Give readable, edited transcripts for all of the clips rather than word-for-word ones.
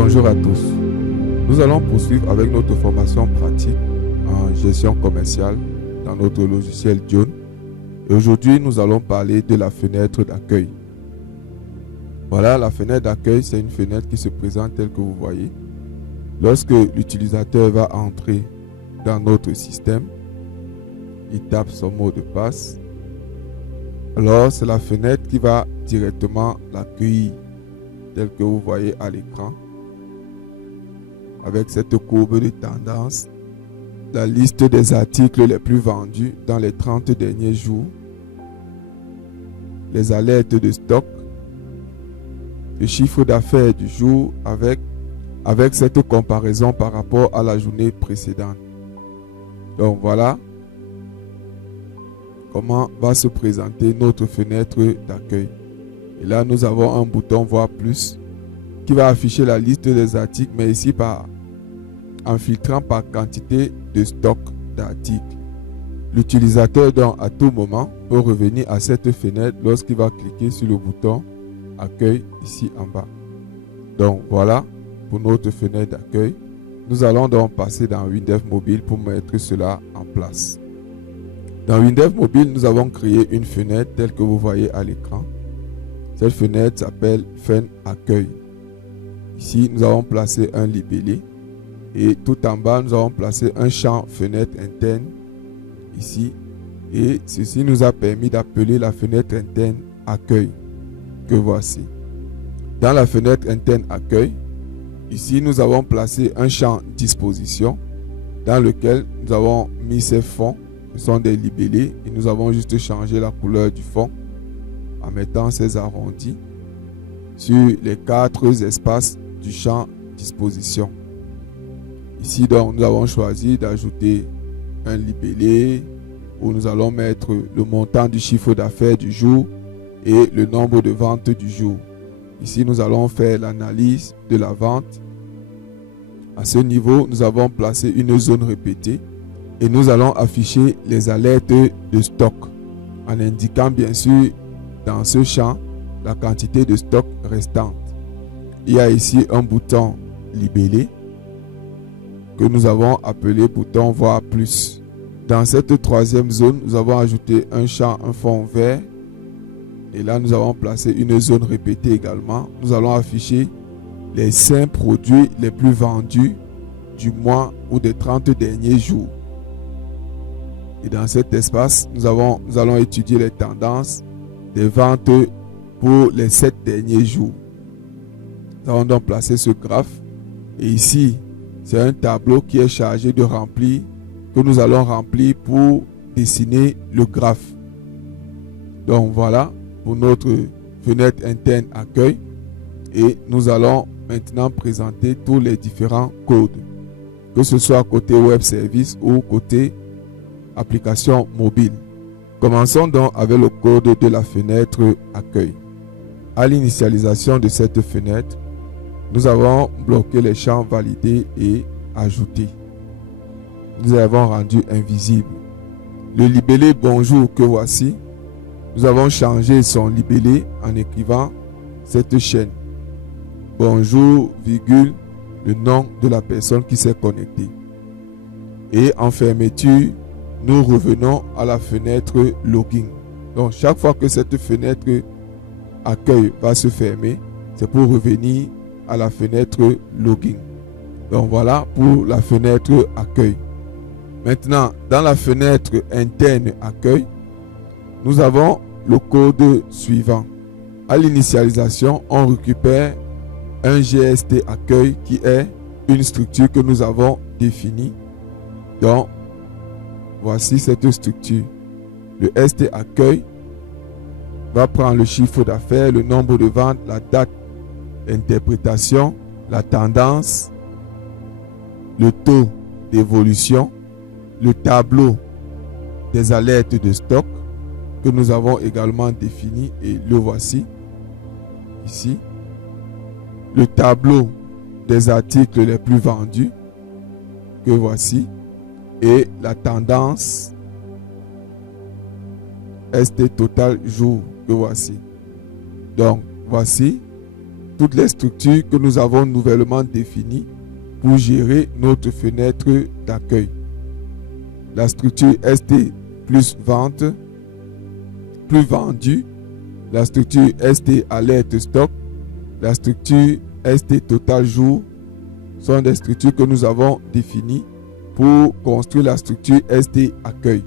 Bonjour à tous. Nous allons poursuivre avec notre formation pratique en gestion commerciale dans notre logiciel John. Et aujourd'hui, nous allons parler de la fenêtre d'accueil. Voilà, la fenêtre d'accueil, c'est une fenêtre qui se présente telle que vous voyez. Lorsque l'utilisateur va entrer dans notre système, il tape son mot de passe. Alors, c'est la fenêtre qui va directement l'accueillir, telle que vous voyez à l'écran. Avec cette courbe de tendance, la liste des articles les plus vendus dans les 30 derniers jours, les alertes de stock, le chiffre d'affaires du jour avec cette comparaison par rapport à la journée précédente. Donc voilà comment va se présenter notre fenêtre d'accueil. Et là, nous avons un bouton voir plus qui va afficher la liste des articles, mais ici en filtrant par quantité de stock d'articles. L'utilisateur donc à tout moment peut revenir à cette fenêtre lorsqu'il va cliquer sur le bouton accueil ici en bas. Donc voilà pour notre fenêtre d'accueil. Nous allons donc passer dans Windev Mobile pour mettre cela en place. Dans Windev Mobile, nous avons créé une fenêtre telle que vous voyez à l'écran. Cette fenêtre s'appelle Fen Accueil. Ici, nous avons placé un libellé et tout en bas, nous avons placé un champ fenêtre interne ici. Et ceci nous a permis d'appeler la fenêtre interne Accueil que voici. Dans la fenêtre interne Accueil, ici, nous avons placé un champ Disposition dans lequel nous avons mis ces fonds. Ce sont des libellés et nous avons juste changé la couleur du fond en mettant ces arrondis sur les 4 espaces du champ Disposition. Ici donc nous avons choisi d'ajouter un libellé où nous allons mettre le montant du chiffre d'affaires du jour et le nombre de ventes du jour. Ici nous allons faire l'analyse de la vente. À ce niveau, nous avons placé une zone répétée et nous allons afficher les alertes de stock en indiquant bien sûr dans ce champ la quantité de stock restante. Il y a ici un bouton libellé que nous avons appelé bouton voir plus. Dans cette troisième zone, nous avons ajouté un champ, un fond vert. Et là, nous avons placé une zone répétée également. Nous allons afficher les 5 produits les plus vendus du mois ou des 30 derniers jours. Et dans cet espace, nous allons étudier les tendances des ventes pour les 7 derniers jours. Nous allons donc placer ce graphe. Et ici, c'est un tableau qui est chargé de remplir, que nous allons remplir pour dessiner le graphe. Donc voilà pour notre fenêtre interne accueil. Et nous allons maintenant présenter tous les différents codes, que ce soit côté web service ou côté application mobile. Commençons donc avec le code de la fenêtre accueil. À l'initialisation de cette fenêtre, nous avons bloqué les champs validés et ajoutés. Nous avons rendu invisible le libellé bonjour que voici. Nous avons changé son libellé en écrivant cette chaîne. Bonjour, virgule, le nom de la personne qui s'est connectée. Et en fermeture, nous revenons à la fenêtre login. Donc chaque fois que cette fenêtre accueil va se fermer, c'est pour revenir à la fenêtre login. Donc voilà pour la fenêtre accueil. Maintenant, dans la fenêtre interne accueil, nous avons le code suivant. À l'initialisation, on récupère un GST accueil qui est une structure que nous avons définie. Donc, voici cette structure. Le ST accueil va prendre le chiffre d'affaires, le nombre de ventes, la date d'interprétation, la tendance, le taux d'évolution, le tableau des alertes de stock que nous avons également défini et le voici ici. Le tableau des articles les plus vendus que voici et la tendance ST total jour que voici. Donc voici toutes les structures que nous avons nouvellement définies pour gérer notre fenêtre d'accueil. La structure ST plus vente, plus vendu, la structure ST alerte stock, la structure ST total jour sont des structures que nous avons définies pour construire la structure ST accueil.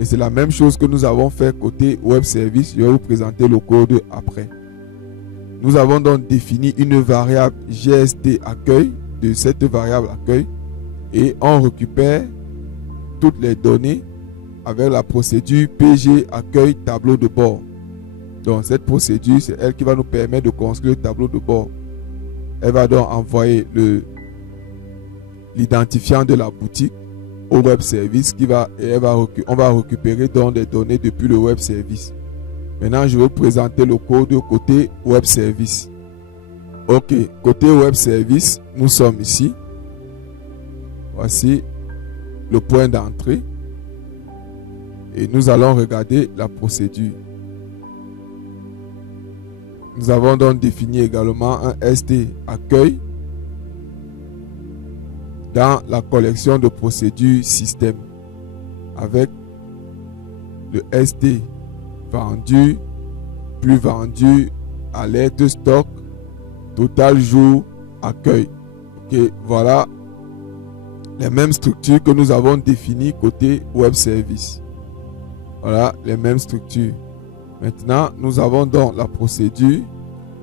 Et c'est la même chose que nous avons fait côté web service. Je vais vous présenter le code après. Nous avons donc défini une variable GST accueil de cette variable accueil et on récupère toutes les données avec la procédure PG accueil tableau de bord. Donc cette procédure, c'est elle qui va nous permettre de construire le tableau de bord. Elle va donc envoyer l'identifiant de la boutique au web service on va récupérer donc des données depuis le web service. Maintenant, je vais vous présenter le code côté web service. Ok, côté web service, nous sommes ici. Voici le point d'entrée. Et nous allons regarder la procédure. Nous avons donc défini également un ST accueil dans la collection de procédures système avec le ST vendu, plus vendu, alerte stock, total jour, accueil. Ok, voilà les mêmes structures que nous avons définies côté web service. Voilà les mêmes structures. Maintenant, nous avons donc la procédure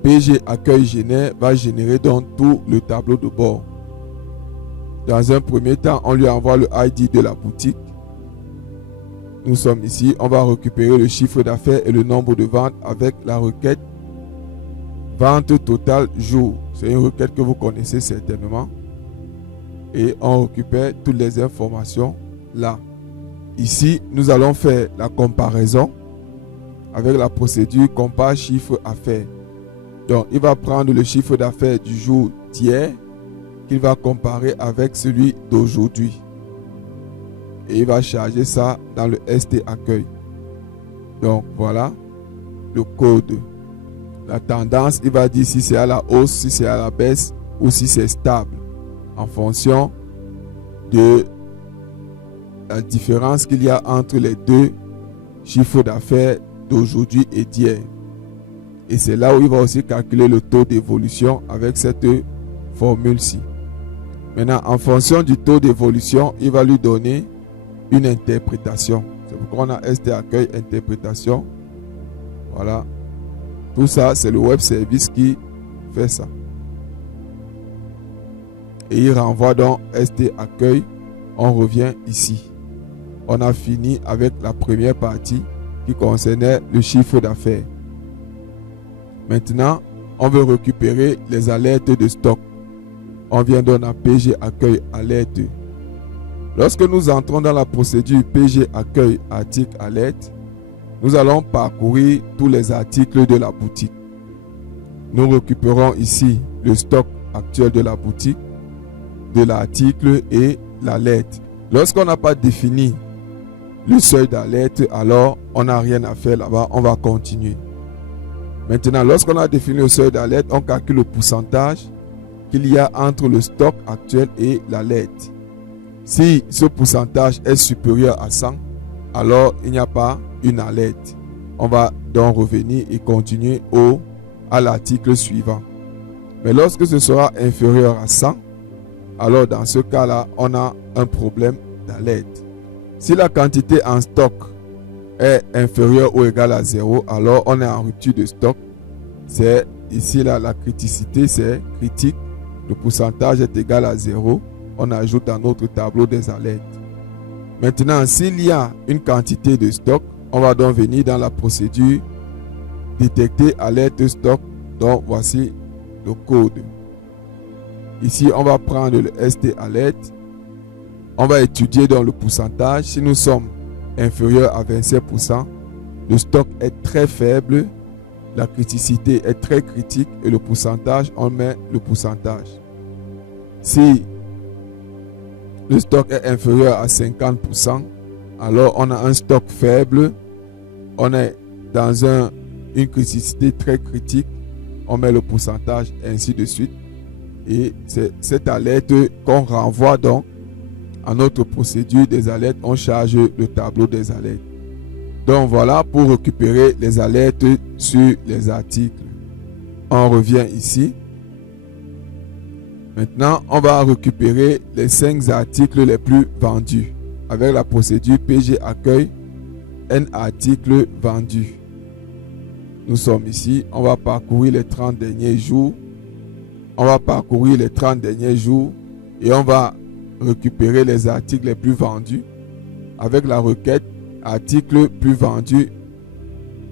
PG accueil génère va générer donc tout le tableau de bord. Dans un premier temps, on lui envoie le ID de la boutique. Nous sommes ici, on va récupérer le chiffre d'affaires et le nombre de ventes avec la requête vente totale jour. C'est une requête que vous connaissez certainement. Et on récupère toutes les informations là. Ici, nous allons faire la comparaison avec la procédure compare chiffre affaires. Donc, il va prendre le chiffre d'affaires du jour d'hier qu'il va comparer avec celui d'aujourd'hui. Et il va charger ça dans le ST accueil. Donc, voilà le code. La tendance, il va dire si c'est à la hausse, si c'est à la baisse ou si c'est stable en fonction de la différence qu'il y a entre les deux chiffres d'affaires d'aujourd'hui et d'hier. Et c'est là où il va aussi calculer le taux d'évolution avec cette formule-ci. Maintenant, en fonction du taux d'évolution, il va lui donner une interprétation. C'est pourquoi on a ST accueil, interprétation. Voilà. Tout ça, c'est le web service qui fait ça. Et il renvoie donc ST accueil. On revient ici. On a fini avec la première partie qui concernait le chiffre d'affaires. Maintenant, on veut récupérer les alertes de stock. On vient donc à PG accueil alerte. Lorsque nous entrons dans la procédure PG accueil article alerte, nous allons parcourir tous les articles de la boutique. Nous récupérons ici le stock actuel de la boutique, de l'article et l'alerte. Lorsqu'on n'a pas défini le seuil d'alerte, alors on n'a rien à faire là-bas, on va continuer. Maintenant, lorsqu'on a défini le seuil d'alerte, on calcule le pourcentage qu'il y a entre le stock actuel et l'alerte. Si ce pourcentage est supérieur à 100, alors il n'y a pas une alerte. On va donc revenir et continuer à l'article suivant. Mais lorsque ce sera inférieur à 100, alors dans ce cas-là, on a un problème d'alerte. Si la quantité en stock est inférieure ou égale à 0, alors on est en rupture de stock. C'est ici là, la criticité, c'est critique. Le pourcentage est égal à 0. On ajoute dans notre tableau des alertes. Maintenant, s'il y a une quantité de stock, on va donc venir dans la procédure détecter alerte stock. Donc voici le code. Ici, on va prendre le ST alerte. On va étudier dans le pourcentage. Si nous sommes inférieurs à 27%, le stock est très faible, la criticité est très critique et le pourcentage, on met le pourcentage. Si le stock est inférieur à 50%, alors on a un stock faible, on est dans une criticité très critique on met le pourcentage, ainsi de suite. Et c'est cette alerte qu'on renvoie donc à notre procédure des alertes. On charge le tableau des alertes. Donc voilà pour récupérer les alertes sur les articles. On revient ici. Maintenant, on va récupérer les 5 articles les plus vendus avec la procédure PG accueil N articles vendus. Nous sommes ici, on va parcourir les 30 derniers jours. On va parcourir les 30 derniers jours et on va récupérer les articles les plus vendus avec la requête articles plus vendus.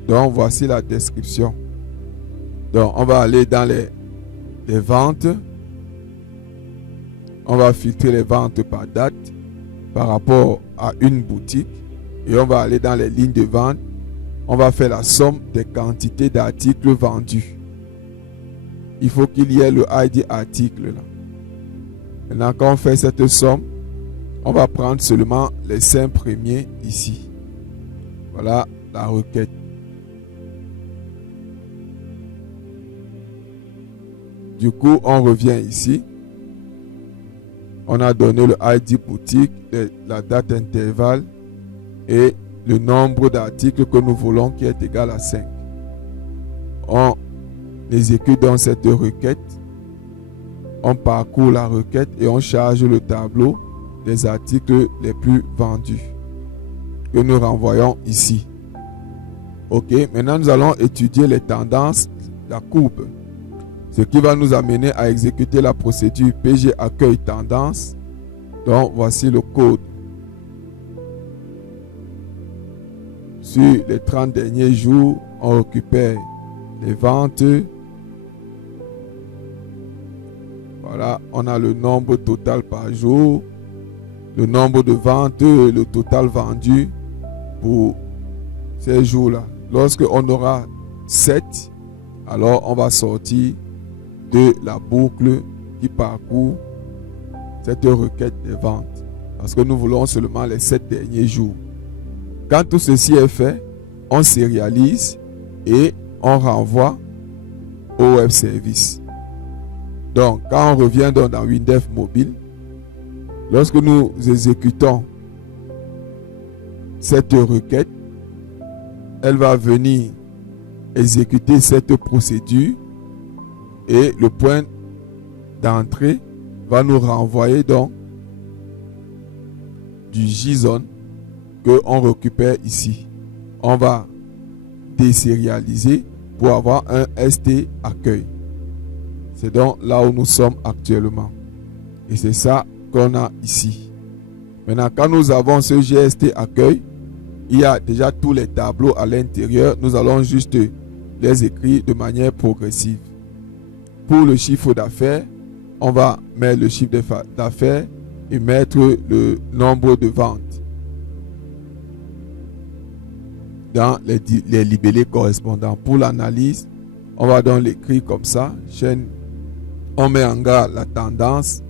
Donc voici la description. Donc on va aller dans les ventes. On va filtrer les ventes par date par rapport à une boutique et on va aller dans les lignes de vente. On va faire la somme des quantités d'articles vendus. Il faut qu'il y ait le ID article là. Maintenant, quand on fait cette somme, on va prendre seulement les 5 premiers ici. Voilà la requête. Du coup, on revient ici. On a donné le ID boutique, la date intervalle et le nombre d'articles que nous voulons qui est égal à 5. On exécute donc cette requête. On parcourt la requête et on charge le tableau des articles les plus vendus que nous renvoyons ici. Ok, maintenant nous allons étudier les tendances, la courbe. Ce qui va nous amener à exécuter la procédure PG accueil tendance. Donc voici le code. Sur les 30 derniers jours, on récupère les ventes. Voilà, on a le nombre total par jour, le nombre de ventes et le total vendu pour ces jours-là. Lorsque on aura 7, alors on va sortir de la boucle qui parcourt cette requête des ventes. Parce que nous voulons seulement les 7 derniers jours. Quand tout ceci est fait, on sérialise et on renvoie au web service. Donc, quand on revient dans WinDev Mobile, lorsque nous exécutons cette requête, elle va venir exécuter cette procédure et le point d'entrée va nous renvoyer donc du JSON que on récupère ici. On va désérialiser pour avoir un ST accueil. C'est donc là où nous sommes actuellement. Et c'est ça qu'on a ici. Maintenant, quand nous avons ce GST accueil, il y a déjà tous les tableaux à l'intérieur. Nous allons juste les écrire de manière progressive. Pour le chiffre d'affaires, on va mettre le chiffre d'affaires et mettre le nombre de ventes dans les libellés correspondants. Pour l'analyse, on va donc l'écrire comme ça. Chaîne, on met en garde la tendance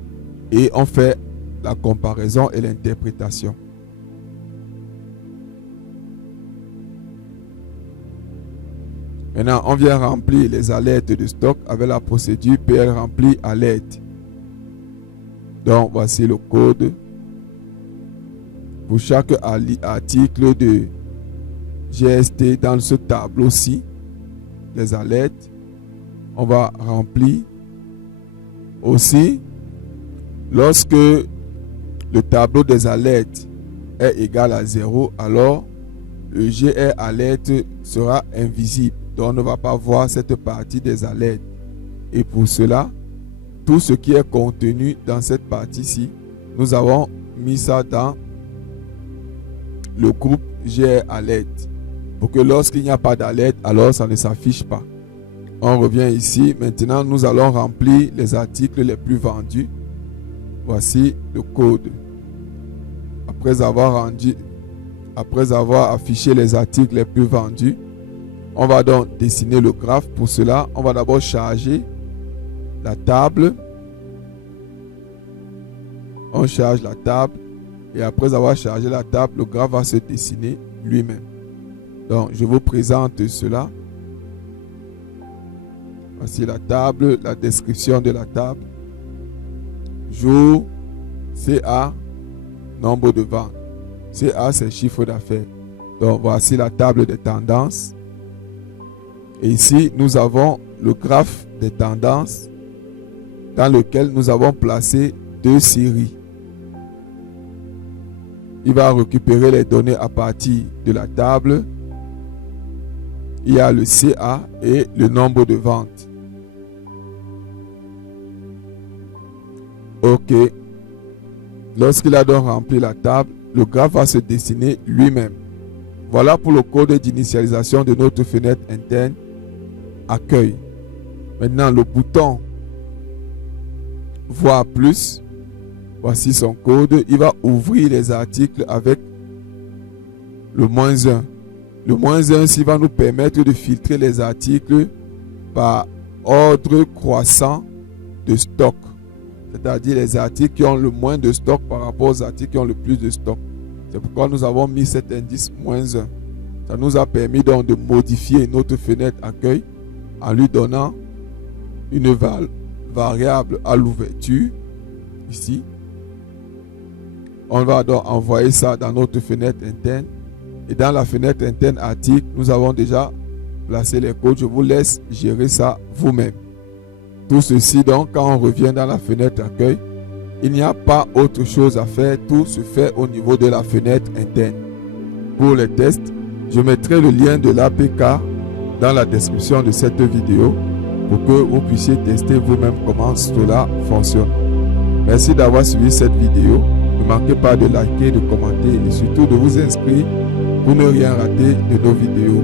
et on fait la comparaison et l'interprétation. Maintenant, on vient remplir les alertes de stock avec la procédure PL rempli alerte. Donc, voici le code. Pour chaque article de GST dans ce tableau-ci, les alertes, on va remplir. Aussi, lorsque le tableau des alertes est égal à 0, alors le GR alerte sera invisible. Donc on ne va pas voir cette partie des alertes. Et pour cela, tout ce qui est contenu dans cette partie-ci, nous avons mis ça dans le groupe GR alerte. Pour que lorsqu'il n'y a pas d'alerte, alors ça ne s'affiche pas. On revient ici. Maintenant, nous allons remplir les articles les plus vendus. Voici le code. Après avoir affiché les articles les plus vendus, on va donc dessiner le graphe. Pour cela, on va d'abord charger la table. On charge la table et après avoir chargé la table, le graphe va se dessiner lui-même. Donc, je vous présente cela. Voici la table, la description de la table. Jour, CA, nombre de ventes. CA, c'est chiffre d'affaires. Donc, voici la table des tendances. Et ici, nous avons le graphe des tendances dans lequel nous avons placé 2 séries. Il va récupérer les données à partir de la table. Il y a le CA et le nombre de ventes. OK. Lorsqu'il a donc rempli la table, le graphe va se dessiner lui-même. Voilà pour le code d'initialisation de notre fenêtre interne accueil. Maintenant, le bouton voir plus. Voici son code. Il va ouvrir les articles avec le -1. Le -1, s'il va nous permettre de filtrer les articles par ordre croissant de stock. C'est-à-dire les articles qui ont le moins de stock par rapport aux articles qui ont le plus de stock. C'est pourquoi nous avons mis cet indice -1. Ça nous a permis donc de modifier notre fenêtre accueil en lui donnant une variable à l'ouverture. Ici. On va donc envoyer ça dans notre fenêtre interne. Et dans la fenêtre interne article, nous avons déjà placé les codes. Je vous laisse gérer ça vous-même. Tout ceci donc, quand on revient dans la fenêtre accueil, il n'y a pas autre chose à faire. Tout se fait au niveau de la fenêtre interne. Pour les tests, je mettrai le lien de l'APK dans la description de cette vidéo pour que vous puissiez tester vous-même comment cela fonctionne. Merci d'avoir suivi cette vidéo. Ne manquez pas de liker, de commenter et surtout de vous inscrire pour ne rien rater de nos vidéos.